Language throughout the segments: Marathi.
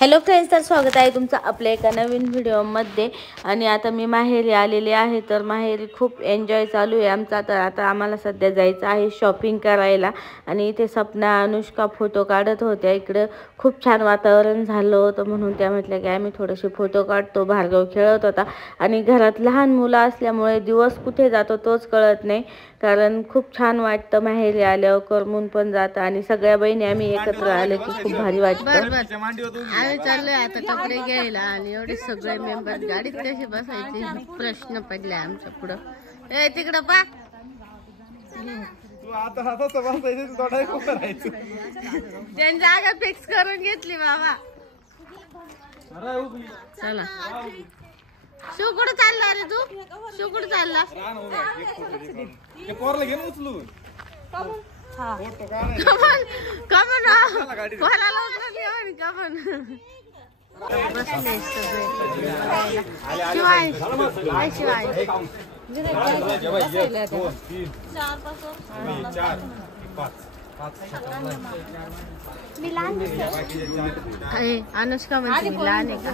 हॅलो फ्रेंड्स, तर स्वागत आहे तुमचं आपल्या एका नवीन व्हिडिओमध्ये। आणि आता मी माहेरी आलेले आहे, तर माहेरी खूप एन्जॉय चालू आहे आमचा। तर आता आम्हाला सध्या जायचं आहे शॉपिंग करायला। आणि इथे सपना अनुष्का फोटो काढत होत्या। इकडं खूप छान वातावरण झालं होतं म्हणून त्या म्हटल्या की आम्ही थोडेसे फोटो काढतो। भार्गव खेळत होता आणि घरात लहान मुलं असल्यामुळे दिवस कुठे जातो तोच कळत नाही, कारण खूप छान वाटतं माहेरी आल्यावर, करमून पण जातं आणि सगळ्या बहिणी आम्ही एकत्र आले की खूप भारी वाटतं। आम्ही चाललोय आता कपडे घ्यायला आणि एवढे सगळे मेंबर गाडीत कसे बसायचे प्रश्न पडले आमच्या पुढं। ए तिकडं पा, त्यांनी जागा फिक्स करून घेतली बाबा। चला, शिव कुठं चालला रे तू? शिव कुठं चालला? अनुष्का म्हणजे मी लहान आहे का?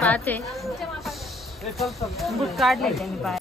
पाहते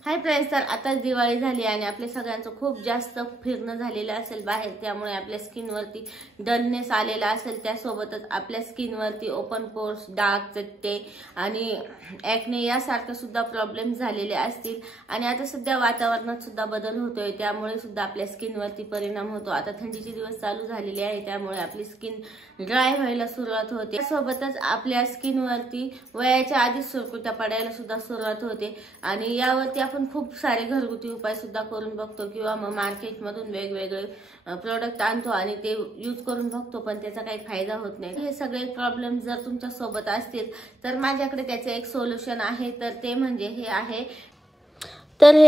हाय फ्रेंड्स, तर आता दिवाळी झाली आणि आपल्या सगळ्यांचं खूप जास्त फिरणं झालेलं असेल बाहेर, त्यामुळे आपल्या स्किनवरती डलनेस आलेला असेल। त्यासोबतच आपल्या स्किनवरती ओपन पोर्स, डार्क चट्टे आणि ॲक्ने यासारखे सुद्धा प्रॉब्लेम झालेले असतील। आणि आता सध्या वातावरणात सुद्धा बदल होतोय, त्यामुळे सुद्धा आपल्या स्किनवरती परिणाम होतो। आता थंडीचे दिवस चालू झालेले आहे, त्यामुळे आपली स्किन ड्राय व्हायला सुरुवात होते। त्यासोबतच आपल्या स्किनवरती वयाच्या आधी सुरकुत्या पडायला सुद्धा सुरुवात होते। आणि यावरती आपण खूप सारे घरगुती उपाय सुद्धा करून बघतो किंवा मग मार्केटमधून वेगवेगळे प्रोडक्ट आणतो आणि ते यूज करून बघतो, पण त्याचा काही फायदा होत नाही। हे सगळे प्रॉब्लेम जर तुमच्या सोबत असतील तर माझ्याकडे त्याचे एक सोल्युशन आहे, तर ते म्हणजे हे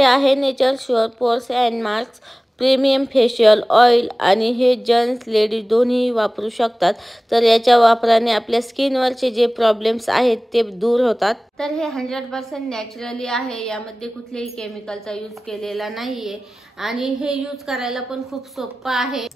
आहे nature sure pores and marks premium facial oil. आणि हे जेंट्स लेडीज दोन्ही वापरू शकतात। तर याच्या वापराने आपल्या स्किनवरचे जे प्रॉब्लेम्स आहेत ते दूर होतात। तर हे 100% नॅचरली आहे, यामध्ये कुठल्याही केमिकलचा यूज केलेला नाहीये आणि हे यूज करायला पण खूप सोपं आहे।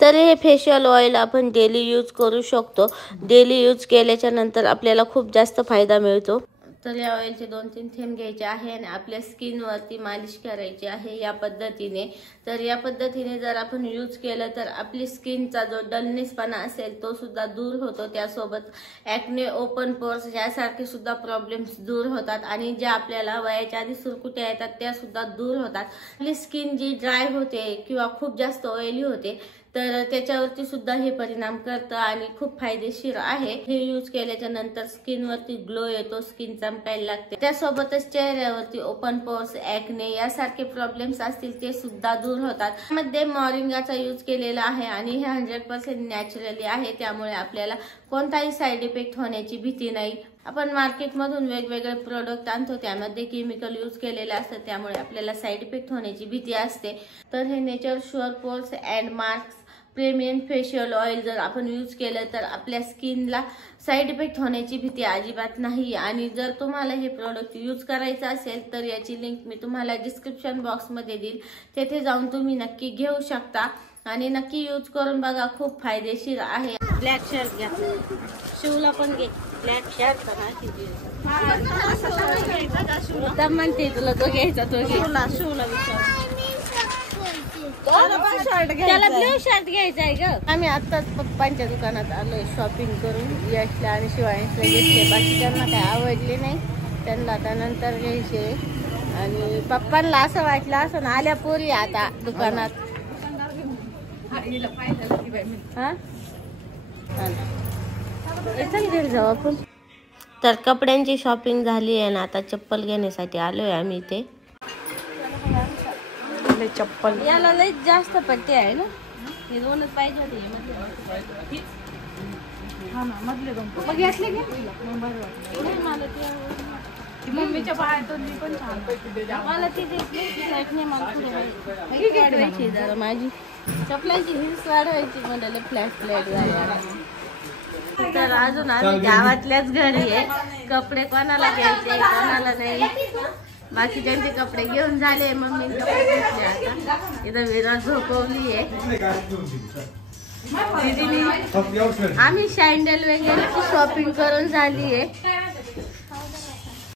तर हे फेशियल ऑइल आपण डेली यूज करू शकतो। डेली यूज केल्याच्या नंतर आपल्याला खूप जास्त फायदा मिळतो। तर या ऑइलचे 2-3 थेंब घ्यायचे आहे आणि आपल्या स्किनवरती मालिश करायची आहे या पद्धतीने। तर या पद्धतीने जर आपण यूज केलं तर आपली स्किनचा जो डलनेसपणा असेल तो सुद्धा दूर होतो। त्यासोबत ॲक्ने, ओपन पोर्स यासारखे सुद्धा प्रॉब्लेम्स दूर होतात आणि ज्या आपल्याला वयाच्या आधी सुरकुत्या येतात त्या सुद्धा दूर होतात। आपली स्किन जी ड्राय होते किंवा खूप जास्त ऑइली होते तर त्याच्यावरती सुद्धा हे परिणाम करतं आणि खूप फायदेशीर आहे। हे यूज केल्याच्या नंतर स्किनवरती ग्लो येतो, स्किन चमकायला लागते। त्यासोबतच चेहऱ्यावरती ओपन पोर्स, ॲक्ने यासारखे प्रॉब्लेम्स असतील ते सुद्धा दूर होतात। मध्ये मोरिंगाचा यूज केलेला आहे आणि हे 100% नॅचरली आहे, त्यामुळे आपल्याला कोणताही साईड इफेक्ट होण्याची भीती नाही। आपण मार्केटमधून वेगवेगळे प्रोडक्ट आणतो, त्यामध्ये केमिकल यूज केलेले असतात, त्यामुळे आपल्याला साईड इफेक्ट होण्याची भीती असते। तर हे nature sure pores and marks premium facial oil जर आपण यूज केलं तर आपल्या स्किनला साईड इफेक्ट होण्याची भीती अजिबात नाही। आणि जर तुम्हाला हे प्रोडक्ट यूज करायचं असेल तर याची लिंक मी तुम्हाला डिस्क्रिप्शन बॉक्समध्ये देईल, तेथे जाऊन तुम्ही नक्की घेऊ शकता आणि नक्की यूज करून बघा, खूप फायदेशीर आहे। ब्लॅक शर्ट घ्या, शिवला पण घे ब्लॅक शर्ट म्हणते तुला तो घ्यायचा, तो शिवला त्याला ब्ल्यू शर्ट घ्यायचा आहे ग। आम्ही आताच पप्पांच्या दुकानात आलोय शॉपिंग करून, यशला आणि शिवायला घेतले, बाकी त्यांना काय आवडले नाही, त्यांना आता नंतर घ्यायचे। आणि पप्पांना असं वाटलं असं आल्या पोरी आता दुकानात घरी जाऊ आपण। तर कपड्यांची शॉपिंग झाली आहे ना, आता चप्पल घेण्यासाठी आलोय आम्ही इथे। चप्पल याला लई जास्त पट्टी आहे ना, हे दोनच पाहिजे होते मधले दोन मग घेतले की मम्मीच्या पायातून मी पण छान मला ती जरा माझी चपलाची हिल्स वाढवायची, म्हणाले फ्लॅट झाल्या। तर अजून आम्ही गावातल्याच घरी आहे, कपडे कोणाला घ्यायचे कोणाला नाही, बाकीच्यांचे कपडे घेऊन झाले, मम्मीने कपडे घेतले. आता इथं विरा झोपवली आहे. आम्ही सँडल वगैरेची शॉपिंग करून झाली आहे.